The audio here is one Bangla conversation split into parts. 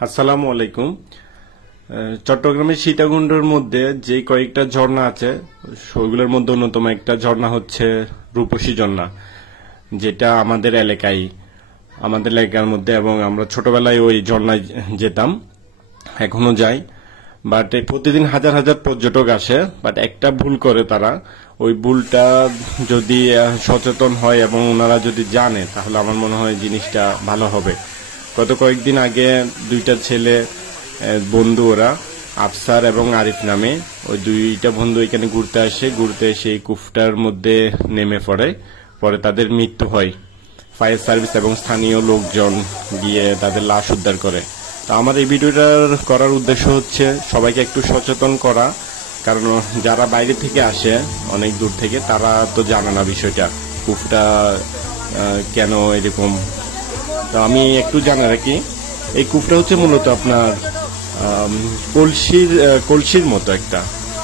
আসসালামু আলাইকুম। চট্টগ্রামের সীতাকুণ্ডের মধ্যে যে কয়েকটা ঝর্ণা আছে সেগুলোর মধ্যে অন্যতম একটা ঝর্ণা হচ্ছে রূপসী ঝর্ণা, যেটা আমাদের এলাকার মধ্যে, এবং আমরা ছোটবেলায় ওই ঝর্ণায় যেতাম, এখনো যাই। বাট প্রতিদিন হাজার হাজার পর্যটক আসে, বাট একটা ভুল করে তারা। ওই ভুলটা যদি সচেতন হয় এবং ওনারা যদি জানে, তাহলে আমার মনে হয় জিনিসটা ভালো হবে। গত কয়েকদিন আগে দুইটা ছেলে বন্ধু, ওরা আফসার এবং আরিফ নামে, ওই দুইটা বন্ধু এখানে ঘুরতে এসে এই কুফটার মধ্যে নেমে পরে তাদের মৃত্যু হয়। ফায়ার সার্ভিস এবং স্থানীয় লোকজন গিয়ে তাদের লাশ উদ্ধার করে। তো আমার এই ভিডিওটার করার উদ্দেশ্য হচ্ছে সবাইকে একটু সচেতন করা, কারণ যারা বাইরে থেকে আসে অনেক দূর থেকে, তারা তো জানে না বিষয়টা, কুফটা কেন এরকম। তো আমি একটু জানা রাখি, এই কূপটা হচ্ছে মূলত আপনার কলসির মতো, একটা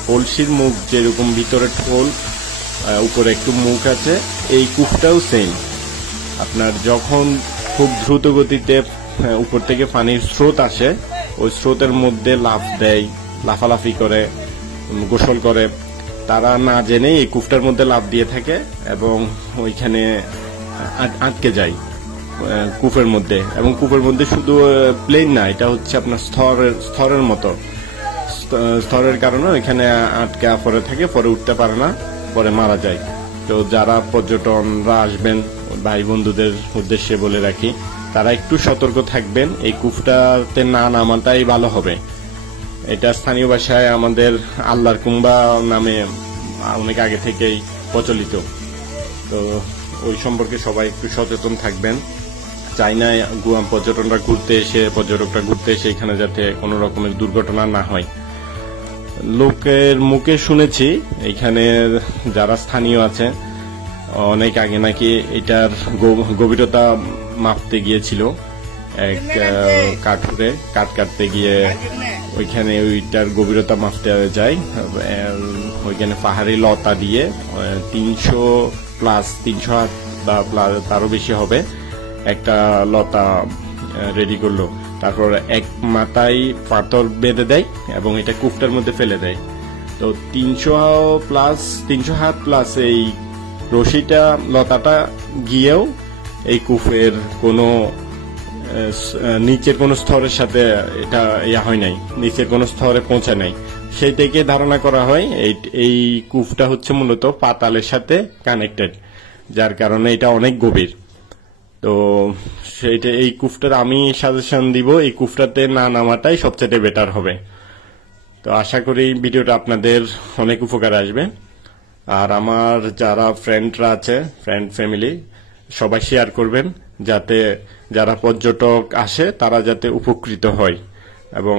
কলসির মুখ যেরকম ভিতরে ঠোল, উপরে একটু মুখ আছে, এই কূপটাও সেম। আপনার যখন খুব দ্রুত গতিতে উপর থেকে পানির স্রোত আসে, ওই স্রোতের মধ্যে লাফালাফি করে, গোসল করে, তারা না জেনে এই কূপটার মধ্যে লাফ দিয়ে থাকে এবং ওইখানে আটকে যায় কূপের মধ্যে। এবং কূপের মধ্যে শুধু প্লেন না, এটা হচ্ছে আপনার স্তরের মতো, স্তরের কারণে এখানে আটকা পরে থাকে, পরে উঠতে পারে না, পরে মারা যায়। তো যারা পর্যটনরা আসবেন, ভাই বন্ধুদের উদ্দেশ্যে বলে রাখি, তারা একটু সতর্ক থাকবেন, এই কূপটাতে না নামাটাই ভালো হবে। এটা স্থানীয় ভাষায় আমাদের আল্লাহর কুম্বা নামে অনেক আগে থেকেই প্রচলিত। তো ওই সম্পর্কে সবাই একটু সচেতন থাকবেন। চাই না পর্যটকরা ঘুরতে এসে এখানে যাতে কোনো রকমের দুর্ঘটনা না হয়। লোকের মুখে শুনেছি, এখানে যারা স্থানীয় আছে, অনেক আগে নাকি এটার গভীরতা মাপতে গিয়েছিল এক কাঠুরে, কাঠ কাটতে গিয়ে ওইখানে ওইটার গভীরতা মাপতে যায়। ওইখানে পাহাড়ি লতা দিয়ে 300 হাত বা তারও বেশি হবে একটা লতা রেডি করলো। তারপর এক মাথায় পাথর বেঁধে দেয় এবং এটা কূপটার মধ্যে ফেলে দেয়। তো 300 হাত প্লাস এই রশিটা, লতাটা গিয়েও এই কূপের কোনো নিচের কোনো স্তরের সাথে এটা হয় নাই, নিচের কোনো স্তরে পৌঁছে নাই। সেই থেকে ধারণা করা হয় এই কূপটা হচ্ছে মূলত পাতালের সাথে কানেক্টেড, যার কারণে এটা অনেক গভীর। তো সেইটা, এই কূপটার আমি সাজেশন দিব, এই কূপটাতে না নামাটাই সবচেয়ে বেটার হবে। তো আশা করি ভিডিওটা আপনাদের অনেক উপকার আসবে। আর আমার যারা ফ্রেন্ডরা আছে, ফ্যামিলি, সবাই শেয়ার করবেন, যাতে যারা পর্যটক আসে তারা যাতে উপকৃত হয় এবং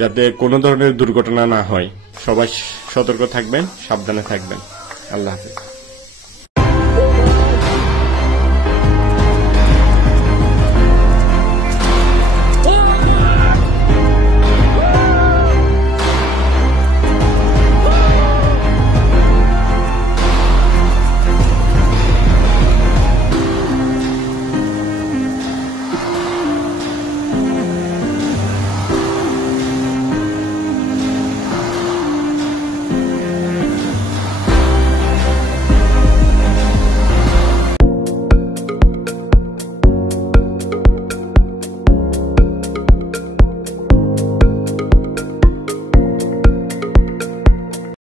যাতে কোনো ধরনের দুর্ঘটনা না হয়। সবাই সতর্ক থাকবেন, সাবধানে থাকবেন। আল্লাহ হাফেজ।